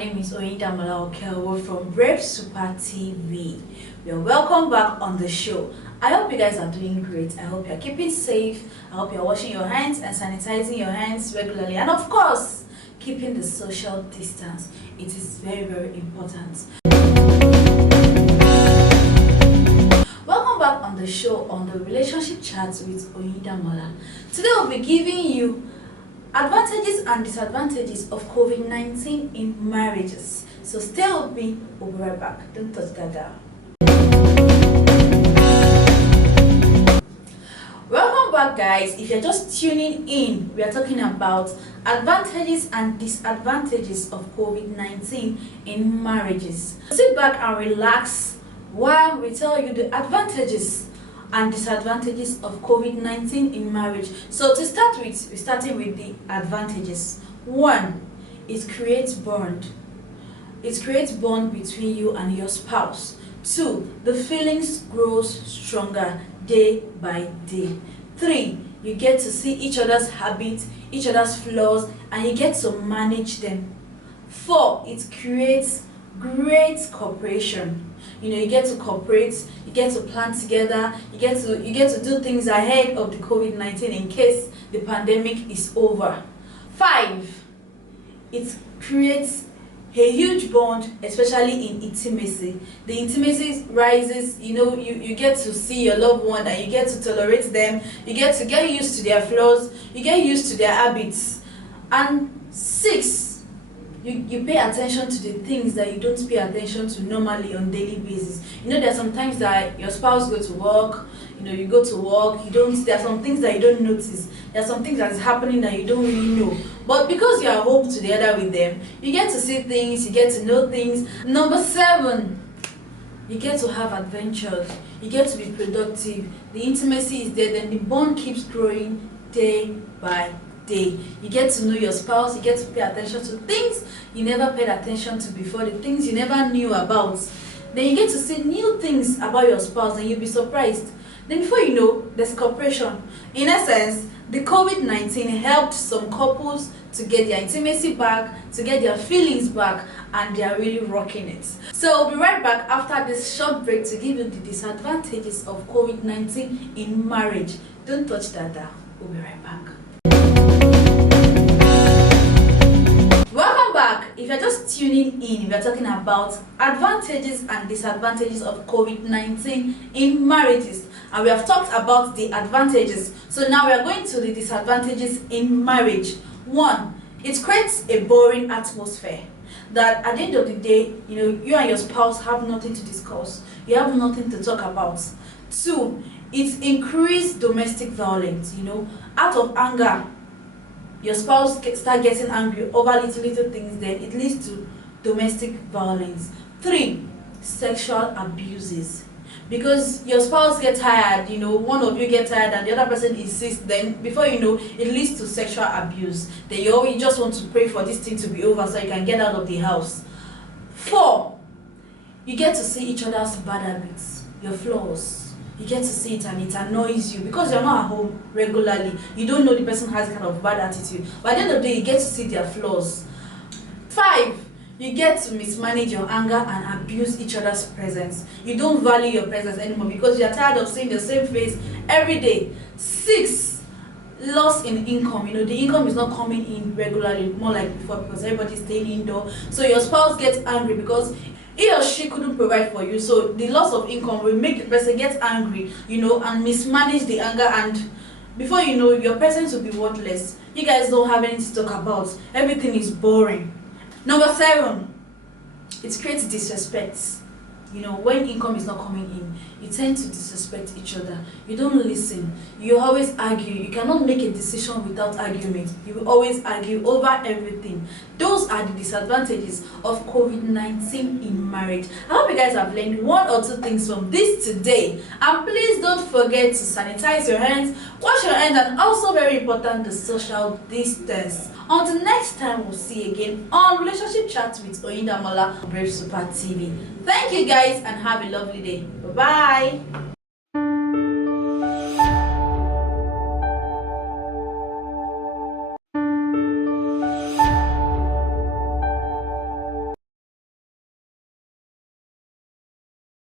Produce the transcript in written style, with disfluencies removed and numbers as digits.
name is Okelwo from Brave Super TV. You're welcome back on the show. I hope you guys are doing great. I hope you're keeping safe. I hope you're washing your hands and sanitizing your hands regularly. And of course, keeping the social distance. It is very, very important. Welcome back on the show on the relationship chats with Oyindamola. Today we'll be giving you advantages and disadvantages of COVID-19 in marriages. So stay with me, we'll be right back. Don't touch that dial. Welcome back, guys. If you're just tuning in, we are talking about advantages and disadvantages of COVID-19 in marriages. Sit back and relax while we tell you the advantages and disadvantages of COVID-19 in marriage. So to start with, we're starting with the advantages. 1, it creates bond. It creates bond between you and your spouse. 2, the feelings grows stronger day by day. 3, you get to see each other's habits, each other's flaws, and you get to manage them. 4, it creates great cooperation. You get to cooperate, you get to plan together, you get to do things ahead of the COVID-19 in case the pandemic is over. 5, it creates a huge bond, especially in intimacy. The intimacy rises, you get to see your loved one and you get to tolerate them, you get used to their flaws, you get used to their habits. And 6, you pay attention to the things that you don't pay attention to normally on daily basis. There are some times that your spouse go to work, you go to work, there are some things that you don't notice. There are some things that is happening that you don't really know. But because you are home together with them, you get to see things, you get to know things. Number 7, you get to have adventures. You get to be productive. The intimacy is there, then the bond keeps growing day by day. You get to know your spouse, you get to pay attention to things you never paid attention to before, the things you never knew about. Then you get to see new things about your spouse and you'll be surprised. Then before you know, there's cooperation. In essence, the COVID-19 helped some couples to get their intimacy back, to get their feelings back, and they are really rocking it. So we'll be right back after this short break to give you the disadvantages of COVID-19 in marriage. Don't touch that dial. We'll be right back. Welcome back. If you're just tuning in, we're talking about advantages and disadvantages of COVID-19 in marriages. And we have talked about the advantages. So now we are going to the disadvantages in marriage. 1, it creates a boring atmosphere. That at the end of the day, you and your spouse have nothing to discuss. You have nothing to talk about. 2, it increases domestic violence. Out of anger, your spouse start getting angry over little things, then it leads to domestic violence. 3, sexual abuses. Because your spouse gets tired, one of you get tired and the other person insists, then before you know, it leads to sexual abuse. Then you just want to pray for this thing to be over so you can get out of the house. 4, you get to see each other's bad habits, your flaws. You get to see it and it annoys you because you're not at home regularly. You don't know the person has kind of bad attitude. But at the end of the day, you get to see their flaws. 5, you get to mismanage your anger and abuse each other's presence. You don't value your presence anymore because you're tired of seeing the same face every day. 6, loss in income. The income is not coming in regularly, more like before, because everybody's staying indoor. So your spouse gets angry because he or she couldn't provide for you. So the loss of income will make the person get angry, and mismanage the anger, and before you know, your presence will be worthless. You guys don't have anything to talk about. Everything is boring. Number 7, it creates disrespect. When income is not coming in, you tend to disrespect each other. You don't listen. You always argue. You cannot make a decision without argument. You will always argue over everything. Those are the disadvantages of COVID-19 in marriage. I hope you guys have learned 1 or 2 things from this today. And please don't forget to sanitize your hands, wash your hands, and also very important, the social distance. Until next time, we'll see you again on Relationship Chats with Oyindamola on Brave Super TV. Thank you guys and have a lovely day. Bye-bye.